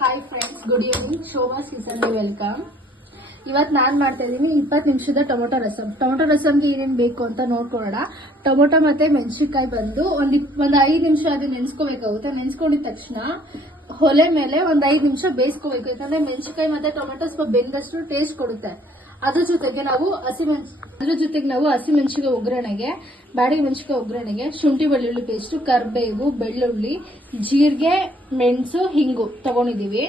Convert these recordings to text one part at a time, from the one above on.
Hi friends, good evening. Shobha's ಕಿಚನ್ಗೆ welcome. ಇವತ್ತು ನಾನು ಮಾಡ್ತಾ ಇದ್ದೀನಿ 20 ನಿಮಿಷದ ಟೊಮೊಟೊ ರಸಮ್. ಟೊಮೊಟೊ ರಸಮ್ಗೆ ಏನೇನು ಬೇಕು ಅಂತ ನೋಡ್ಕೊಳ್ಳೋಣ. ಟೊಮೊಟೊ ಮತ್ತೆ ಮೆಣಸಿನಕಾಯಿ ಬಂದು ಒಂದು 5 ನಿಮಿಷ ಅದು ನೆನೆಸ್ಕೋಬೇಕಾಗುತ್ತೆ. ನೆನೆಸ್ಕೊಂಡಿದ ತಕ್ಷಣ ಒಲೆ ಮೇಲೆ ಒಂದು 5 ನಿಮಿಷ ಬೇಯಿಸ್ಕೋಬೇಕು. ಯಾಕಂದ್ರೆ ಮೆಣಸಿನಕಾಯಿ ಮತ್ತೆ ಟೊಮೊಟೊ ಸ್ವಲ್ಪ ಬೆಂದಷ್ಟು ಟೇಸ್ಟ್ ಕೊಡುತ್ತೆ. ಅದ್ರ ಜೊತೆಗೆ ನಾವು ಹಸಿಮೆಣಸಿನಕಾಯಿ ಒಗ್ಗರಣೆಗೆ, ಬ್ಯಾಡಗಿ ಮೆಣಸಿನಕಾಯಿ ಒಗ್ಗರಣೆಗೆ ಶುಂಠಿ ಬೆಳ್ಳುಳ್ಳಿ ಪೇಸ್ಟ್, ಕರಿಬೇವು, ಬೆಳ್ಳುಳ್ಳಿ, ಜೀರಿಗೆ, ಮೆಣಸು, ಹಿಂಗು ತಗೊಂಡಿದೀವಿ.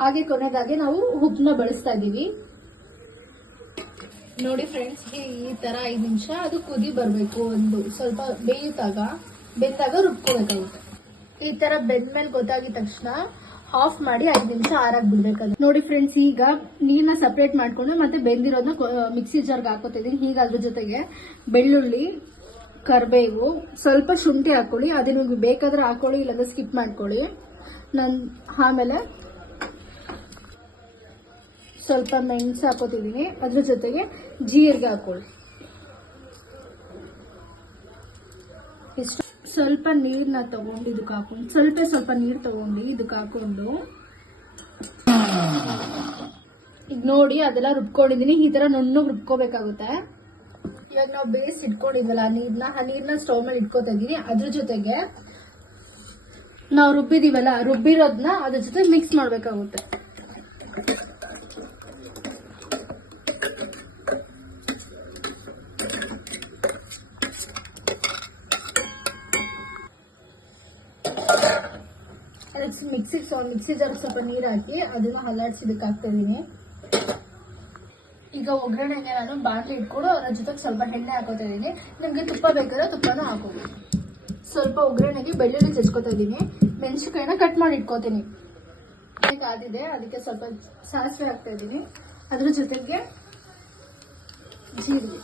ಹಾಗೆ ಕೊನೆಯದಾಗಿ ನಾವು ಉಪ್ಪನ್ನ ಬಳಸ್ತಾ ಇದೀವಿ. ನೋಡಿ ಫ್ರೆಂಡ್ಸ್, ಈ ತರ 5 ನಿಮಿಷ ಅದು ಕುದಿ ಬರಬೇಕು. ಒಂದು ಸ್ವಲ್ಪ ಬೆಂದಾಗ ರುಬ್ಕೋಬೇಕಾಗುತ್ತೆ. ಈ ತರ ಬೆಂದ್ಮೇಲೆ ಗೊತ್ತಾಗಿದ ತಕ್ಷಣ ಆಫ್ ಮಾಡಿ 5 ನಿಮಿಷ ಆರಾಕ್ ಬಿಡ್ಬೇಕಾದ್ರೆ. ನೋಡಿ ಫ್ರೆಂಡ್ಸ್, ಈಗ ನೀರ್ನ ಸಪರೇಟ್ ಮಾಡ್ಕೊಂಡು ಮತ್ತೆ ಬೆಂದಿರೋದನ್ನ ಮಿಕ್ಸಿ ಜಾರ್ಗೆ ಹಾಕೋತಿದೀನಿ. ಈಗ ಅದ್ರ ಜೊತೆಗೆ ಬೆಳ್ಳುಳ್ಳಿ, ಕರಿಬೇವು, ಸ್ವಲ್ಪ ಶುಂಠಿ ಹಾಕೊಳ್ಳಿ. ಅದು ನಿಮ್ಗೆ ಬೇಕಾದ್ರೆ ಹಾಕೊಳ್ಳಿ, ಇಲ್ಲಾಂದ್ರೆ ಸ್ಕಿಪ್ ಮಾಡ್ಕೊಳ್ಳಿ. ಆಮೇಲೆ ಸ್ವಲ್ಪ ಮೆಣಸು ಹಾಕೋತಿದೀನಿ. ಅದ್ರ ಜೊತೆಗೆ ಜೀರಿಗೆ ಹಾಕೊಳ್ಳಿ. ಇಷ್ಟು ಸ್ವಲ್ಪ ನೀರ್ನ ತಗೊಂಡು ಇದಕ್ಕೆ ಹಾಕೊಂಡು ಸ್ವಲ್ಪ ನೀರು ತಗೊಂಡು ಇದಕ್ಕೆ ಹಾಕೊಂಡು ಈಗ ನೋಡಿ ಅದೆಲ್ಲ ರುಬ್ಕೊಂಡಿದೀನಿ. ಈ ತರ ನುಣ್ಣಗೆ ರುಬ್ಕೋಬೇಕಾಗುತ್ತೆ. ಇವಾಗ ನಾವು ಬೇಯಿಸಿ ಇಟ್ಕೊಂಡಿದ್ವಲ್ಲ ಆ ನೀರ್ನ ಸ್ಟವ್ ಮೇಲೆ ಇಟ್ಕೋತಾ ಇದೀನಿ. ಅದ್ರ ಜೊತೆಗೆ ನಾವು ರುಬ್ಬಿರೋದನ್ನ ಅದ್ರ ಜೊತೆ ಮಿಕ್ಸ್ ಮಾಡ್ಬೇಕಾಗುತ್ತೆ. ಮಿಕ್ಸಿ ಜಾರ್ ಸ್ವಲ್ಪ ನೀರು ಹಾಕಿ ಅದನ್ನ ಹಲ್ಲಾಡ್ಸಿ ಇದಕ್ಕೆ ಹಾಕ್ತಾ ಇದೀನಿ. ಈಗ ಒಗ್ಗರಣೆಗೆ ನಾನು ಬಾಣಲಿ ಇಟ್ಕೊಂಡು ಅದ್ರ ಜೊತೆಗೆ ಸ್ವಲ್ಪ ಎಣ್ಣೆ ಹಾಕೋತಾ ಇದೀನಿ. ನಿಮ್ಗೆ ತುಪ್ಪ ಬೇಕಾದ್ರೆ ತುಪ್ಪನೂ ಹಾಕೋದು. ಸ್ವಲ್ಪ ಒಗ್ಗರಣೆಗೆ ಬೆಳ್ಳುಳ್ಳಿ ಜಜ್ಕೋತಾ ಇದೀನಿ. ಮೆಣಸಿನಕಾಯಿನ ಕಟ್ ಮಾಡಿ ಇಟ್ಕೋತೀನಿ. ಆದಿದೆ, ಅದಕ್ಕೆ ಸ್ವಲ್ಪ ಸಾಸಿವೆ ಹಾಕ್ತಾ ಇದೀನಿ. ಅದ್ರ ಜೊತೆಗೆ ಜೀರಿಗೆ,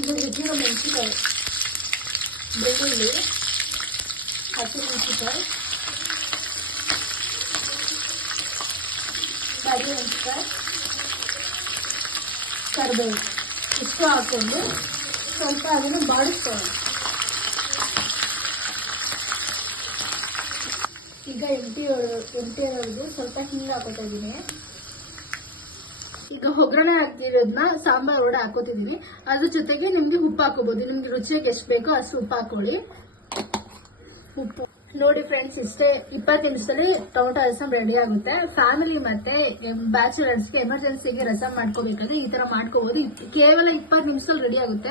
ಇದು ರುಚಿರೋ ಮೆಣಸಿನಕಾಯಿ, ಬೆಳ್ಳುಳ್ಳಿ, ಹಸಿಮೆಣಸಿನಕಾಯಿ, ಬ್ಯಾಡಗಿ ಮೆಣಸಿನಕಾಯಿ, ಕರಿಬೇವು ಇಷ್ಟು ಹಾಕೊಂಡು ಸ್ವಲ್ಪ ಅದನ್ನು ಬಾಡಿಸ್ಕೊಳ್ಳೋಣ. ಈಗ ಎಂಟಿವರೆಗೂ ಸ್ವಲ್ಪ ಹಿಂಗೆ ಹಾಕೋತಾ ಇದ್ದೀನಿ. ಈಗ ಒಗ್ಗರಣೆ ಹಾಕಿರೋದನ್ನ ಸಾಂಬಾರ್ ಒಡೆ ಹಾಕೋತಿದ್ದೀನಿ. ಅದ್ರ ಜೊತೆಗೆ ನಿಮ್ಗೆ ಉಪ್ಪು ಹಾಕೋಬಹುದು. ನಿಮ್ಗೆ ರುಚಿಗೆ ಎಷ್ಟು ಬೇಕೋ ಅಷ್ಟು ಉಪ್ಪು ಹಾಕೊಳ್ಳಿ. ಉಪ್ಪು ನೋಡಿ ಫ್ರೆಂಡ್ಸ್, ಇಷ್ಟೇ 20 ನಿಮಿಷದಲ್ಲಿ ಟೊಮೊಟೊ ರಸಮ್ ರೆಡಿ ಆಗುತ್ತೆ. ಫ್ಯಾಮಿಲಿ ಮತ್ತೆ ಬ್ಯಾಚುಲರ್ಸ್ಗೆ ಎಮರ್ಜೆನ್ಸಿಗೆ ರಸಮ್ ಮಾಡ್ಕೋಬೇಕಾದ್ರೆ ಈ ತರ ಮಾಡ್ಕೋಬಹುದು. ಕೇವಲ 20 ನಿಮಿಷದಲ್ಲಿ ರೆಡಿ ಆಗುತ್ತೆ.